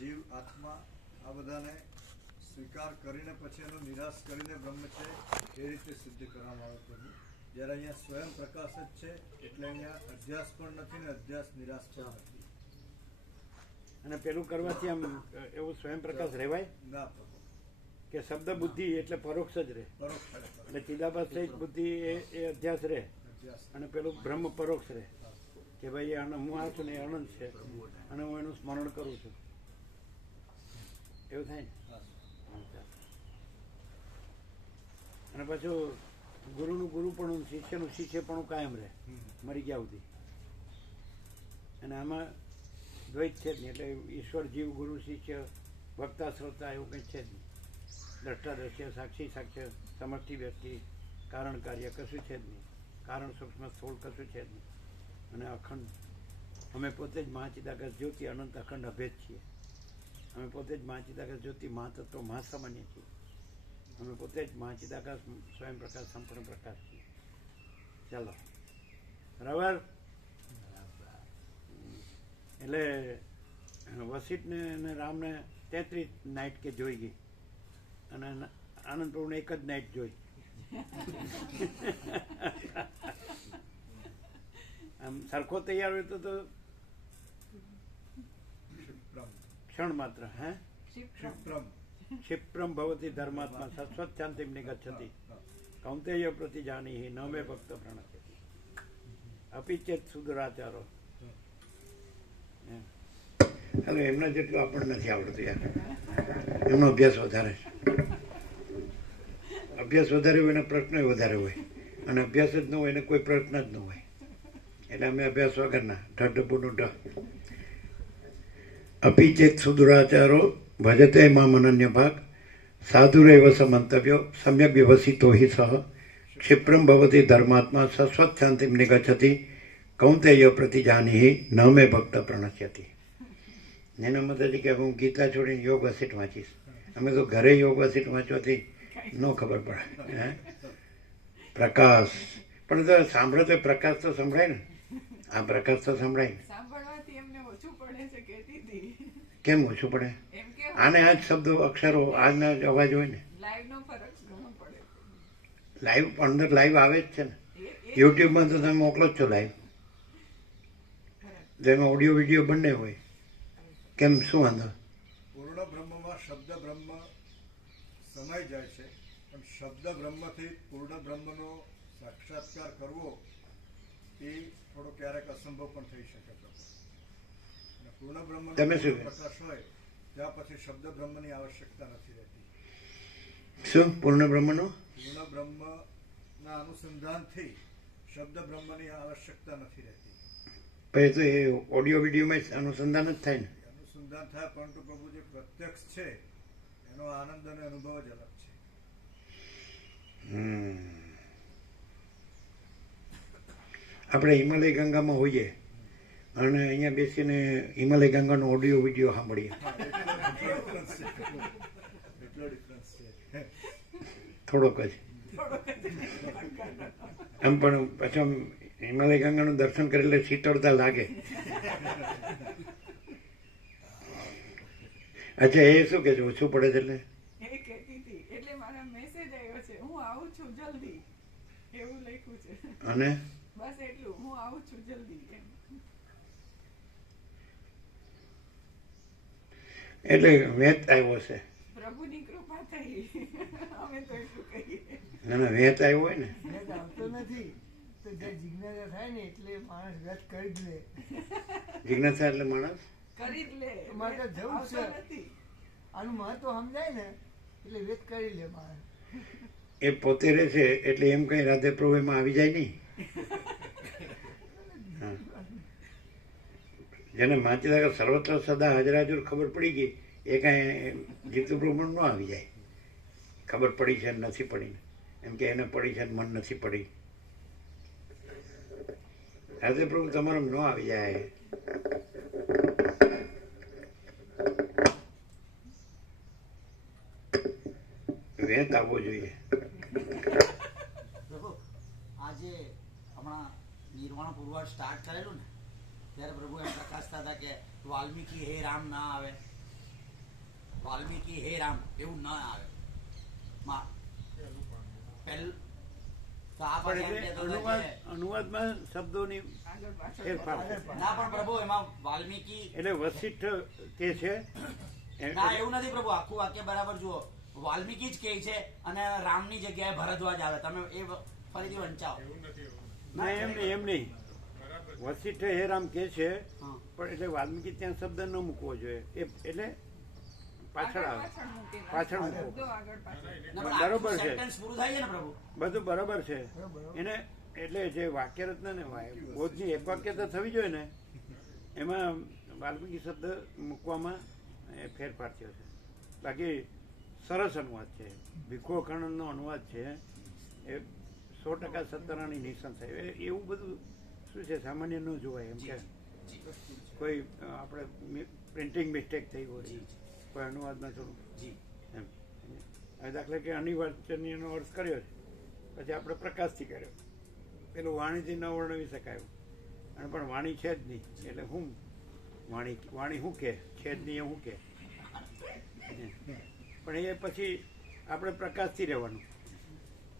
જીવ, આત્મા આ બધાને સ્વીકાર કરીને પછી એનો નિરાશ કરીને બ્રહ્મ છે એ રીતે સિદ્ધ કરવામાં આવે પ્રભુ. જ્યારે અહીંયા સ્વયં પ્રકાશ જ છે એટલે અહીંયા અધ્યાસ પણ નથી ને અધ્યાસ નિરાશ પણ નથી. અને પેલું કરવાથી આમ એવું સ્વયં પ્રકાશ રહેવાય ના પ્રભુ, કે શબ્દ બુદ્ધિ એટલે પરોક્ષ જ રહે, પરોક્ષ એટલે ચિદાભાસ સહિત બુદ્ધિ એ અધ્યાસ રહે, અને પેલું બ્રહ્મ પરોક્ષ રહે કે ભાઈ હું આ છું ને એ અનંત છે અને હું એનું સ્મરણ કરું છું, એવું થાય ને. અને પાછું ગુરુનું ગુરુપણું, શિષ્યનું શિષ્યપણું કાયમ રહે મરી ગયા સુધી. અને આમાં દ્વૈત છે જ નહીં, એટલે ઈશ્વર જીવ ગુરુ શિષ્ય વક્તા શ્રોતા એવું કંઈ છે જ નહીં. દ્રષ્ટા દ્રશ્ય, સાક્ષી સાક્ષ્ય, સમર્થી વ્યક્તિ, કારણ કાર્ય કશું છે જ નહીં. કારણ સૂક્ષ્મ સ્થૂળ કશું છે જ નહીં. અને અખંડ અમે પોતે જ મહાચિદાકાશ જ્યોતિ અનંત અખંડ અભેદ છીએ. અમે પોતે જ મહાચિદાકાશ જ્યોતિ મહાતત્વ મહાસામાન્ય છીએ. અમે પોતે જ મહાચિદાકાશ સ્વયં પ્રકાશ સંપૂર્ણ પ્રકાશ છીએ. ચાલો બરાબર. એટલે વસિષ્ઠને અને રામને 33 નાઇટ કે જોઈ ગઈ, અને આનંદ પ્રભુને એક જ નાઇટ જોઈ. આમ સરખો તૈયાર હોય તો ક્ષણ માત્ર. હે ક્ષિપ્રમ ભવતી ધર્માત્મા શાશ્વત શાંતિમ નિગચ્છતિ કૌંતેય પ્રતિજાનીહિ ન મે ભક્ત પ્રણશ્યતિ અપિચેત સુદુરાચારો. હવે એમના જેટલું આપણને નથી આવડતું યાર, એમનો અભ્યાસ વધારે છે. અભ્યાસ વધારે હોય એના પ્રશ્નો વધારે હોય, અને અભ્યાસ જ ન હોય એને કોઈ પ્રશ્ન જ ન હોય. એટલે અમે અભ્યાસ વગરના ઢબુનું ઢ. અપિચેત સુદુરાચારો ભજતે મામ અનન્ય ભાગ સાધુરેવ સમંતવ્યો સમ્યક વ્યવસિતો હિ સહ ક્ષિપ્રમ ભવતી ધર્માત્મા શાશ્વત શાંતિમ નિગચ્છતિ કૌંતેય પ્રતિજાનીહિ ન મે ભક્ત પ્રણશ્યતિ. એના મતલબ કે હું ગીતા છોડીને યોગ વસિઠ વાંચીશ. અમે તો ઘરે યોગ વસિઠ વાંચવાથી ન ખબર પડે. હે પ્રકાશ પણ તો સાંભળે તો પ્રકાશ તો સંભળાય ને. આ પ્રકાશ તો સંભળાય. કેમ ઓછું પડે? આને આ જ શબ્દો અક્ષરો આજના જ અવાજ હોય ને. લાઈવ અંદર લાઈવ આવે જ છે ને. યુટ્યુબમાં તો તમે મોકલો જ છો લાઈવ, જેમાં ઓડિયો વિડીયો બંને હોય. કેમ શું વાંધો? પૂર્ણ બ્રહ્મમાં શબ્દ બ્રહ્મ સમાઈ જાય છે, પણ શબ્દ બ્રહ્મથી પૂર્ણ બ્રહ્મનો સાક્ષાત્કાર કરવો એ થોડો ક્યારેક અસંભવ પણ થઈ શકે. પૂર્ણ બ્રહ્મનો પ્રકાશ હોય ત્યાં પછી શબ્દ બ્રહ્મની આવશ્યકતા નથી રહેતી. શું પૂર્ણ બ્રહ્મનો? પૂર્ણ બ્રહ્મના અનુસંધાનથી શબ્દ બ્રહ્મની આવશ્યકતા નથી રહેતી. પછી તો એ ઓડિયો વિડીયોમાં અનુસંધાન જ થાય ને. અનુસંધાન થાય, પરંતુ પ્રભુ જે પ્રત્યક્ષ છે એનો આનંદ અને અનુભવ જ અલગ છે. આપણે હિમાલય ગંગામાં હોઈએ અને અહીંયા બેસીને હિમાલય ગંગાનો ઓડિયો વિડીયો સાંભળીએ, થોડોક જ. આમ પણ પાછું હિમાલય ગંગાનું દર્શન કરે એટલે શીતળતા લાગે. અચ્છા, એ શું કે છે ઓછું પડે છે? એટલે મારા મેસેજ આવ્યો છે, હું આવું છું જલ્દી, એવું લખ્યું છે. અને બસ એટલું, હું આવું છું જલ્દી. એટલે વેત આવ્યો છે, પ્રભુની કૃપા થઈ, અમે તો એટલું કહીએ. ના વેત આવ્યો હોય ને. આવતો નથી તો જે જિજ્ઞાસા થાય ને એટલે માણસ વ્યસ્ત કરી જ લે. જિજ્ઞાસા એટલે માણસ કરી જ લે. મારે તો જવું છે, આનું મહત્વ સમજાય ને એટલે વ્યસ્ત કરી લે માણસ. એ પોતે રહે છે એટલે એમ કઈ રાધે પ્રભુ એમાં આવી જાય નહીં. જેને માચિદાકા સર્વત્ર સદા હાજરાજુર ખબર પડી ગઈ એ કાંઈ જીતુ બ્રહ્મણ ન આવી જાય. ખબર પડી છે નથી પડી, એમ કે એને પડી છે મન નથી પડી. રાધે પ્રભુ તમારો ન આવી જાય. વેત આવવો જોઈએ. આજે હમણાં નિર્વાણ પૂર્વ સ્ટાર્ટ કરેલું ને ત્યારે પ્રભુ એમ પ્રકાશતા હતા કે વાલ્મીકી હે રામ ના આવે વાલ્મીકી હે રામ એવું ન આવે પહેલું તો આ પણ પણ એમ એટલે કહેતો હતો કે અનુવાદમાં શબ્દોની આગળ પાછળ ફેરફાર છે. ના પણ પ્રભુ એમાં વાલ્મીકી એટલે વશિષ્ઠ કે છે ના એવું નથી પ્રભુ, આખું વાક્ય બરાબર જુઓ. વાલ્મીકી જ કહે છે અને રામની જગ્યાએ ભરદ્વાજ આવે. તમે એ ફરીથી વંચાવો. ના એમ નહીં વશિષ્ઠ હે રામ કે છે હા. પણ એટલે વાલ્મીકી ત્યાં શબ્દ ન મૂકવો જોઈએ એટલે પાછળ આવે પાછળ મૂકીને પાછળ મૂકો. શબ્દો આગળ પાછળ ના, પણ બરોબર આખું છે. sentence પૂરું થાય છે ને પ્રભુ. બધું બરાબર છે બરાબર. એને એટલે જે વાક્ય રચના ને બોધની એક વાક્ય તો થવી જોઈએ ને એમાં વાલ્મીકી શબ્દ મૂકવામાં એ ફેરફાર થયો છે. બાકી સરસ અનુવાદ છે. ભીખો ખણનો અનુવાદ છે એ 100% સત્તરાની નિશાન થાય એવું બધું શું છે સામાન્ય ન જોવાય એમ કે જી, કોઈ આપણે પ્રિન્ટિંગ મિસ્ટેક થઈ હોય જી, કોઈ અનુવાદમાં થોડું જી. એમ હવે દાખલા કે અનિવાર્યનો અર્થ કર્યો છે પછી આપણે પ્રકાશથી કર્યો પેલું વાણીથી ન વર્ણવી શકાય અને પણ વાણી છે જ નહીં એટલે હું વાણી શું કે છે જ નહીં એ શું કે પણ એ પછી આપણે પ્રકાશથી રહેવાનું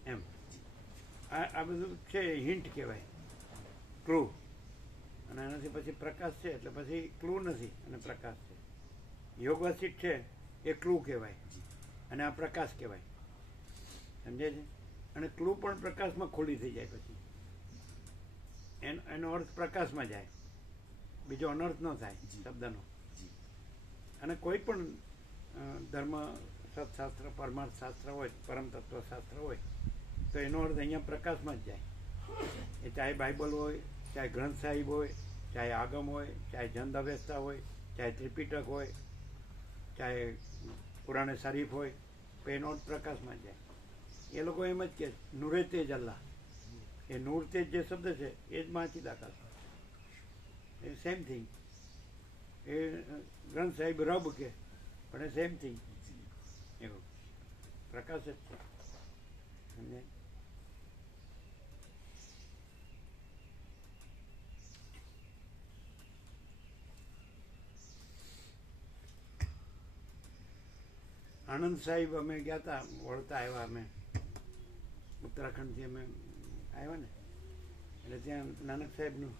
એમ આ બધું છે હિન્ટ કહેવાય ક્લુ અને એનાથી પછી પ્રકાશ છે એટલે પછી ક્લુ નથી અને પ્રકાશ છે યોગવાસિત છે એ ક્લુ કહેવાય અને આ પ્રકાશ કહેવાય સમજાય છે અને ક્લુ પણ પ્રકાશમાં ખોલી થઈ જાય પછી એનો અર્થ પ્રકાશમાં જાય બીજો અનર્થ ન થાય શબ્દનો અને કોઈ પણ ધર્મ સત્શાસ્ત્ર પરમાર્થ શાસ્ત્ર હોય પરમ તત્વશાસ્ત્ર હોય તો એનો અર્થ અહીંયા પ્રકાશમાં જ જાય એ ચાહે બાઇબલ હોય ચાહે ગ્રંથ સાહિબ હોય ચાહે આગમ હોય ચાહે જન અવેસ્તા હોય ચાહે ત્રિપિટક હોય ચાહે પુરાણે શરીફ હોય તો એનો અર્થ પ્રકાશમાં જ જાય. એ લોકો એમ જ કે નૂરે તેજ અલ્લાહ એ નૂર તેજ જે શબ્દ છે એ જ માંથી દાખલ એ સેમ થિંગ એ ગ્રંથ સાહિબ રબ કે પણ એ સેમ થિંગ એવું પ્રકાશ જ છે સમજે. આનંદ સાહેબ અમે ગયા હતા વળતા આવ્યા અમે ઉત્તરાખંડથી અમે આવ્યા ને એટલે ત્યાં નાનક સાહેબનું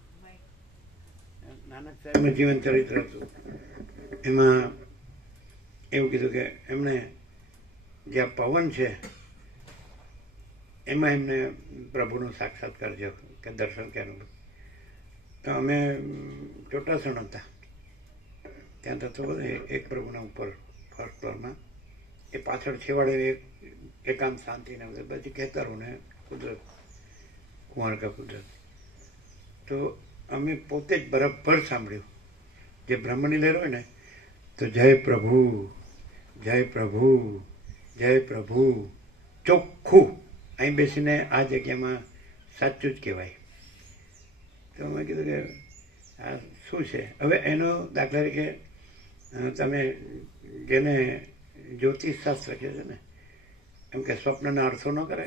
જીવન ચરિત્ર હતું. એમાં એવું કીધું કે એમણે જે આ પવન છે એમાં એમને પ્રભુનો સાક્ષાત્કાર થયો કે દર્શન કર્યું. તો અમે ચોટાસણ હતા ત્યાં થતો એક પ્રભુના ઉપર ફર્સ્ટ ફ્લોરમાં એ પાછળ છેવાડે એકાંત શાંતિને પછી ખેતરો ને કુદરત કુંવારકા કુદરત. તો અમે પોતે જ બરાબર સાંભળ્યું જે બ્રહ્મની લહેર હોય ને તો જય પ્રભુ જય પ્રભુ જય પ્રભુ ચોખ્ખું અહીં બેસીને આ જગ્યામાં સાચું જ કહેવાય. તો મેં કીધું કે આ શું છે. હવે એનો દાખલા તરીકે તમે જેને જ્યોતિષ શાસ્ત્ર કહે છે ને એમ કે સ્વપ્નના અર્થો ન કરે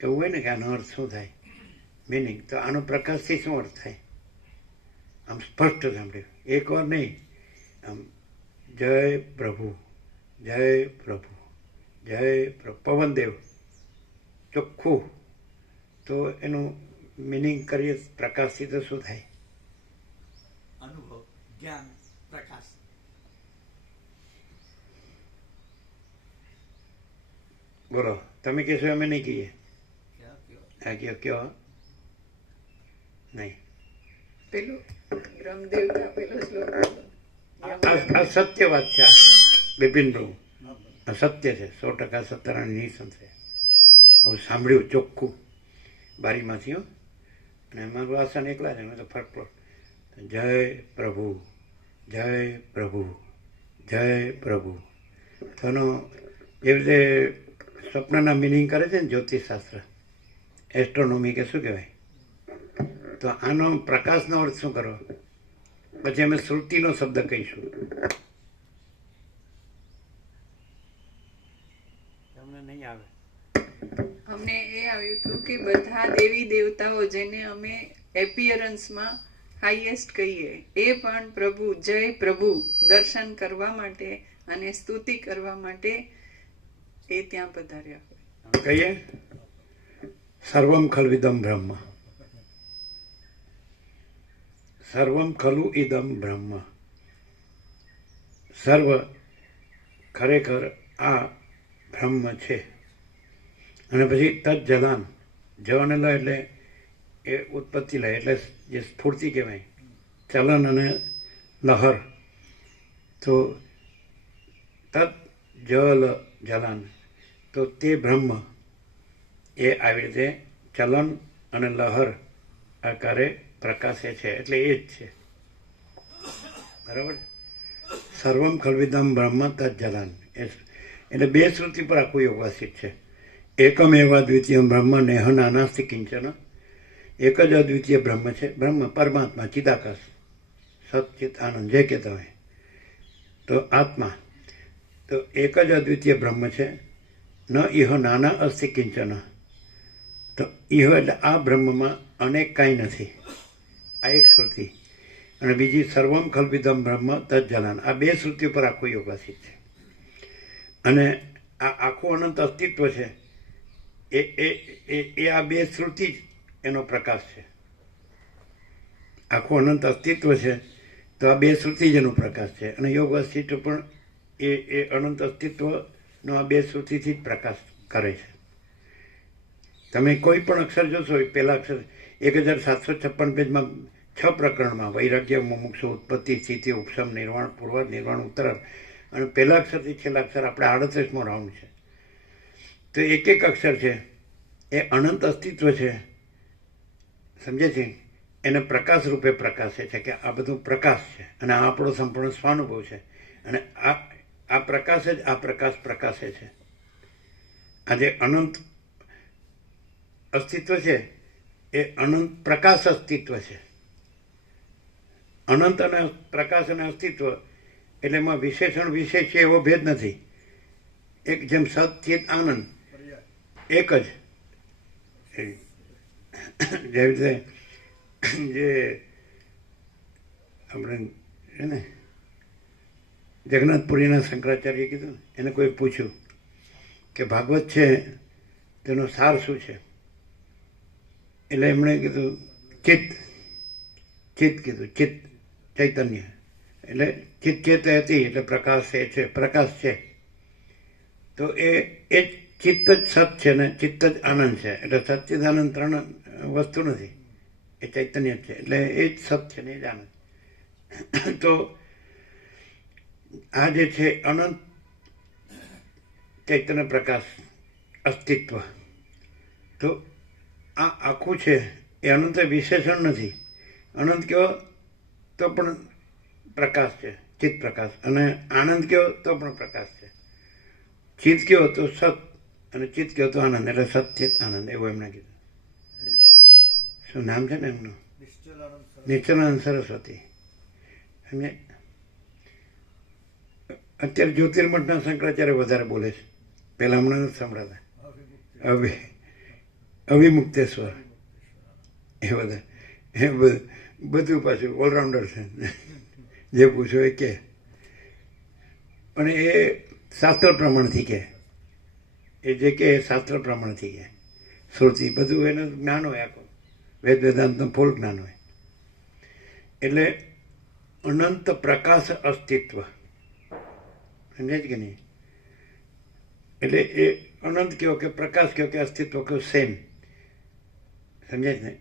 એવું હોય ને કે આનો અર્થ શું થાય મિનિંગ તો આનો પ્રકાશથી શું અર્થ થાય આમ સ્પષ્ટ સાંભળ્યું એક વાર નહીં આમ જય પ્રભુ જય પ્રભુ જય પ્રભુ પવનદેવ ચોખ્ખું. તો એનું મિનિંગ કરીએ પ્રકાશથી તો શું થાય અનુભવ, જ્ઞાન, પ્રકાશ. બોલો તમે કહેશો અમે નહીં કહીએ. કયો, કયો? હા કયો નહીં પેલું બ્રહ્મદેવના પેલો શ્લોક આ સત્ય વાત છે. બિપિન પ્રભુ આ સત્ય છે 100% સત્તરાની નિસંશય. આવું સાંભળ્યું ચોખ્ખું બારીમાંથી હો. અને અમારું આસન એકલા છે અમે તો ફરક જય પ્રભુ જય પ્રભુ જય પ્રભુ. તો એવી રીતે સ્વપ્નના મિનિંગ કરે છે ને જ્યોતિષશાસ્ત્ર એસ્ટ્રોનોમી કે શું કહેવાય. તો આનો પ્રકાશનો અર્થ શું કરો પછી અમે શ્રુતિનો શબ્દ કહીશું. તમને નહીં આવે. અમને એ આવ્યું હતું કે બધા દેવી દેવતાઓ જેને અમે એપિયરન્સમાં હાઈએસ્ટ કહીએ એ પણ પ્રભુ જય પ્રભુ દર્શન કરવા માટે અને સ્તુતિ કરવા માટે એ ત્યાં પધાર્યા હોય. કહીએ સર્વમ ખલ્વિદમ બ્રહ્મ, સર્વમ ખલુ ઇદમ બ્રહ્મ. સર્વ ખરેખર આ બ્રહ્મ છે. અને પછી તદ જલાન, જવાને લો એટલે એ ઉત્પત્તિ લે એટલે જે સ્ફૂર્તિ કહેવાય, ચલન અને લહર. તો તદ જલ જલાન, તો તે બ્રહ્મ એ આવી રીતે ચલન અને લહર આકારે પ્રકાશે છે, એટલે એ જ છે. બરાબર. સર્વમ ખલ્વિદમ બ્રહ્મ તદ જલાન, એટલે બે શ્રુતિ પર આખું યોગાસિત છે. એકમ એવા દ્વિતીય બ્રહ્મ નેહ નાનાસ્તિ કિંચન, એક જ અદ્વિતીય બ્રહ્મ છે. બ્રહ્મ પરમાત્મા ચિદાકાશ સચિત આનંદ જે કહેતા હોય. તો આત્મા તો એક જ અદ્વિતીય બ્રહ્મ છે. ન ઇહ નાના અસ્તિ કિંચન, તો ઇહ એટલે આ બ્રહ્મમાં અનેક કાંઈ નથી, આ એક શ્રુતિ. અને બીજી સર્વમ ખલ્વિદમ બ્રહ્મ તદ જલાન, આ બે શ્રુતિ પર આખું યોગાસિત છે. અને આ આખું અનંત અસ્તિત્વ છે એ આ બે શ્રુતિ જ એનો પ્રકાશ છે. આખું અનંત અસ્તિત્વ છે તો આ બે શ્રુતિ જ એનો પ્રકાશ છે. અને યોગ અસ્તિત્વ પણ એ અનંત અસ્તિત્વનો આ બે શ્રુતિથી જ પ્રકાશ કરે છે. તમે કોઈ પણ અક્ષર જોશો, પહેલા અક્ષર 1756 પેજમાં 6 પ્રકરણમાં વૈરાગ્ય, મુમુક્ષુ, ઉત્પત્તિ, સ્થિતિ, ઉપશમ, નિર્વાણ, પૂર્વ, નિર્વાણ, ઉત્તરાર્ધ, અને પહેલા અક્ષરથી છેલ્લા અક્ષર આપણે 38મો રાઉન્ડ છે. તો એક એક અક્ષર છે એ અનંત અસ્તિત્વ છે, સમજે છે. એને પ્રકાશ રૂપે પ્રકાશે છે કે આ બધું પ્રકાશ છે અને આ આપણો સંપૂર્ણ સ્વાનુભવ છે. અને આ પ્રકાશ જ આ પ્રકાશ પ્રકાશે છે. આ જે અનંત અસ્તિત્વ છે એ અનંત પ્રકાશ અસ્તિત્વ છે. અનંત અને પ્રકાશ અને અસ્તિત્વ એટલે એમાં વિશેષણ વિશેષ છે એવો ભેદ નથી. એક જેમ સચિત આનંદ એક જ, જેવી રીતે જે આપણે છે ને જગન્નાથપુરીના શંકરાચાર્યએ કીધું ને, એને કોઈ પૂછ્યું કે ભાગવત છે તેનો સાર શું છે, એટલે એમણે કીધું ચિત્ત. ચિત્ત કીધું, ચિત્ત ચૈતન્ય, એટલે ચિત્ત ચેત હતી એટલે પ્રકાશ એ છે, પ્રકાશ છે. તો એ ચિત્ત જ સત છે ને ચિત્ત જ આનંદ છે. એટલે સચ્ચિદાનંદ ત્રણ વસ્તુ નથી, એ ચૈતન્ય જ છે. એટલે એ જ સત છે ને એ જ આનંદ. તો આ જે છે અનંત ચૈતન્ય પ્રકાશ અસ્તિત્વ, તો આ આખું છે એ અનંત વિશેષણ નથી. અનંત કયો તો પણ પ્રકાશ છે, ચિત્ત પ્રકાશ. અને આનંદ કયો તો પણ પ્રકાશ છે. ચિત્ત કયો તો સત અને ચિત્ત કયો તો આનંદ, એટલે સત ચિત્ત આનંદ એવું એમને કીધું. શું નામ છે ને એમનું? નિશ્ચલાનંદ સરસ્વતી. સમજે? અત્યારે જ્યોતિર્મઠના શંકરાચાર્ય વધારે બોલે છે, પહેલા હમણાં નથી સંભળાતા. અવિમુક્તેશ્વર એ બધા એ બધું પાછું ઓલરાઉન્ડર છે, જે પૂછો એ કે. પણ એ શાસ્ત્ર પ્રમાણથી કે, એ જે કે શાસ્ત્ર પ્રમાણથી કે, શ્રુતિ બધું એનું જ્ઞાન હોય આખું, વેદ વેદાંતનું ફૂલ જ્ઞાન હોય. એટલે અનંત પ્રકાશ અસ્તિત્વ, સમજે જ કે નહીં? એટલે એ અનંત કયો કે પ્રકાશ કયો કે અસ્તિત્વ કયો સેમ, સમજે જ ને?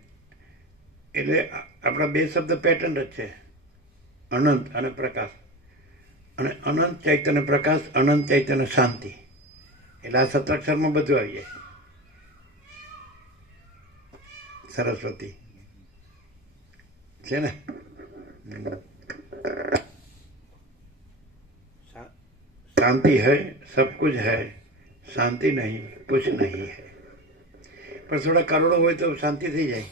એટલે આપણા બે શબ્દ પેટર્ન જ છે, અનંત અને પ્રકાશ. અને અનંત ચૈતન્ય પ્રકાશ, અનંત ચૈતન્ય શાંતિ, એટલે આ સત્રાક્ષરમાં બધું આવી જાય. સરસ્વતી છે ને? शांति है सब कुछ है, शांति नहीं कुछ नहीं है. પણ થોડા કરોડો હોય તો શાંતિ થઈ જાય,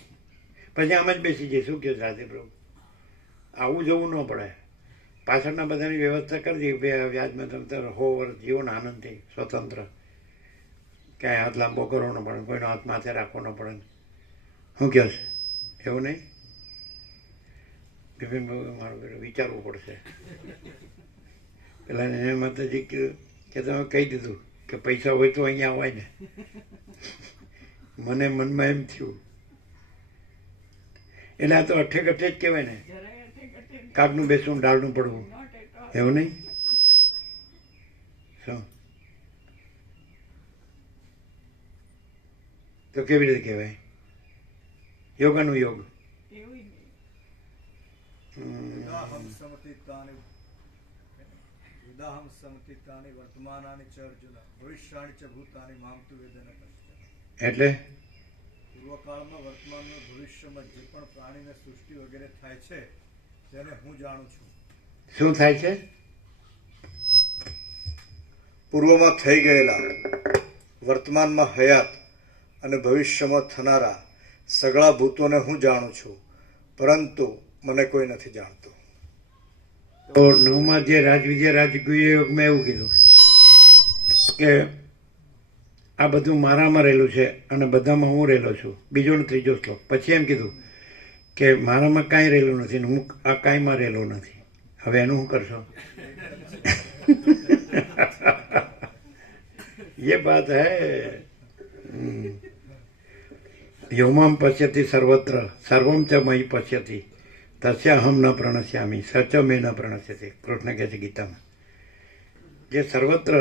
પછી આમ જ બેસી જાય. શું કહે રાધે પ્રભુ? આવું જવું ન પડે. પાછળના બધાની વ્યવસ્થા કરી દઈએ, બે વ્યાજમાં તમે હો વર્ષ જીવો ને આનંદથી સ્વતંત્ર, ક્યાંય હાથ લાંબો કરવો ન પડે, કોઈનો હાથ માથે રાખવો ન પડે. શું કહે છે? એવું નહીં? બિપિન બાબુ મારું વિચારવું પડશે. પેલા એને માતાજી કીધું કે તમે કહી દીધું કે પૈસા હોય તો અહીંયા હોય ને. મને મનમાં એમ થયું એટલે આ તો અઠે કઠે જ કહેવાય ને, કાકનું બેસવું ડાળનું પડવું, એવું નહીં? શું તો કેવી રીતે કહેવાય? યોગાનું યોગ. ઉદાહમ સમતીતાની ઉદાહમ સમતીતાની વર્તમાનાની ચ અર્જુન ભવિષ્યાણી ચ ભૂતાની મામ તુ વેદન પશ્ય. એટલે પૂર્વકાળમાં વર્તમાનમાં ભવિષ્યમાં જે પણ પ્રાણીને સૃષ્ટિ વગેરે થાય છે તેને હું જાણું છું. શું થાય છે? પૂર્વમાં થઈ ગયેલા, વર્તમાનમાં હયાત અને ભવિષ્યમાં થનારા સગળા ભૂતોને હું જાણું છું, પરંતુ મને કોઈ નથી જાણતું. તો નવમાં જે રાજવિજય રાજગુહ્ય યોગમાં એવું કીધું કે આ બધું મારામાં રહેલું છે અને બધામાં હું રહેલો છું. બીજો ને ત્રીજો શ્લોક. પછી એમ કીધું કે મારામાં કાંઈ રહેલું નથી ને હું આ કાંઈમાં રહેલો નથી. હવે એનું શું કરશો? ये बात है. योमाम पश्यति सर्वत्र सर्वम च मयि पश्यति तस्याहम न प्रणश्यामी सच में न प्रणश्यति. કૃષ્ણ કહે છે ગીતામાં, જે સર્વત્ર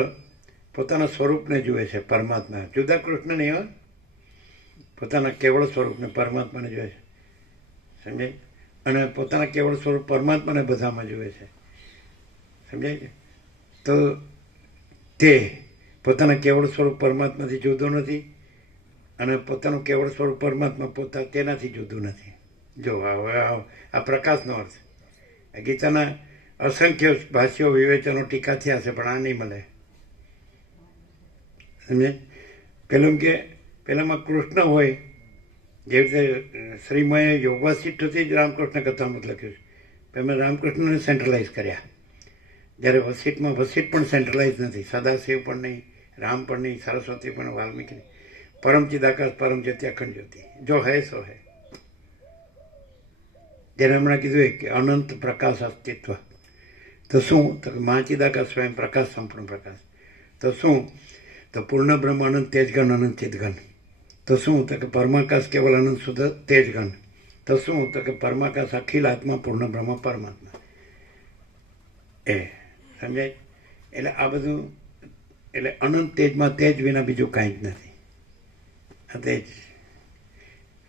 પોતાના સ્વરૂપને જુએ છે, પરમાત્મા, જુદા કૃષ્ણ નહીં હોય, પોતાના કેવળ સ્વરૂપને પરમાત્માને જુએ છે, સમજાય? અને પોતાના કેવળ સ્વરૂપ પરમાત્માને બધામાં જુએ છે, સમજાય છે? તો તે પોતાના કેવળ સ્વરૂપ પરમાત્માથી જુદો નથી અને પોતાનું કેવળ સ્વરૂપ પરમાત્મા પોતા તેનાથી જુદું નથી. જો આ પ્રકાશનો અર્થ. ગીતાના અસંખ્ય ભાષ્યો વિવેચનો ટીકા થયા છે, પણ આ નહીં મળે, સમજે? પેલું કે પેલામાં કૃષ્ણ હોય, જેવી રીતે શ્રીમયે યોગવાસિષ્ઠથી જ રામકૃષ્ણ કથામાં લખ્યું છે. એમાં રામકૃષ્ણને સેન્ટ્રલાઇઝ કર્યા, જ્યારે વસિષ્ઠમાં વસિષ્ઠ પણ સેન્ટ્રલાઇઝ નથી, સદાશિવ પણ નહીં, રામ પણ નહીં, સરસ્વતી પણ, વાલ્મીકી નહીં. પરમ ચિદાકાશ પરમ જ્યોતિ અખંડ જ્યોતિ, જો હૈ સો હૈ. જ્યારે હમણાં કીધું કે અનંત પ્રકાશ અસ્તિત્વ, તો શું? તો મા ચિદાકાશ સ્વયં પ્રકાશ, સંપૂર્ણ પ્રકાશ. તો શું? તો પૂર્ણ બ્રહ્મ અનંત તેજગન અનંત ચિદગન. તો શું? તો કે પરમાકાશ કેવલ અનંત શુદ્ધ તેજગન. તો શું? તો કે પરમાકાશ અખિલ આત્મા પૂર્ણ બ્રહ્મ પરમાત્મા. એ સમજાય? એટલે આ બધું, એટલે અનંત તેજમાં તેજ વિના બીજું કાંઈ જ નથી. આ તેજ.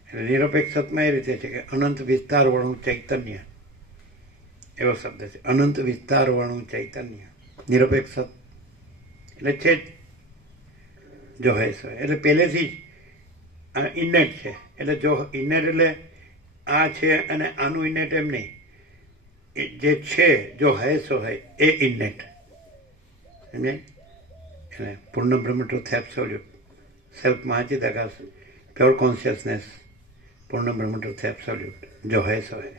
એટલે નિરપેક્ષ સત્માં એ રીતે છે કે અનંત વિસ્તારવાળું ચૈતન્ય, એવો શબ્દ છે. અનંત વિસ્તારવાળું ચૈતન્ય, નિરપેક્ષ સત એટલે છે જ, જો હે સો. એટલે પહેલેથી જ આ ઇનેટ છે. એટલે જો ઇનેટ એટલે આ છે અને આનું ઇનેટ એમ નહીં, જે છે, જો હે સો હે, એ ઇનેટ, સમજાય? એટલે પૂર્ણ બ્રહ્મ ટ્રુથ એબ્સોલ્યુટ સેલ્ફ મહાચિદાકાશ પ્યોર કોન્શિયસનેસ, પૂર્ણ બ્રહ્મ ટ્રુથ એબ્સોલ્યુટ, જો હે સો હે.